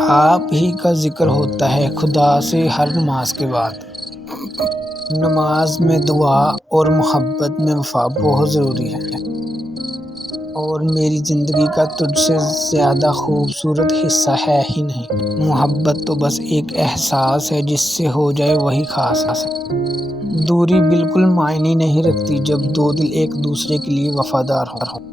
آپ ہی کا ذکر ہوتا ہے خدا سے ہر نماز کے بعد۔ نماز میں دعا اور محبت میں وفا بہت ضروری ہے، اور میری زندگی کا تجھ سے زیادہ خوبصورت حصہ ہے ہی نہیں۔ محبت تو بس ایک احساس ہے، جس سے ہو جائے وہی خاص ہے۔ دوری بالکل معنی نہیں رکھتی جب دو دل ایک دوسرے کے لیے وفادار ہوں۔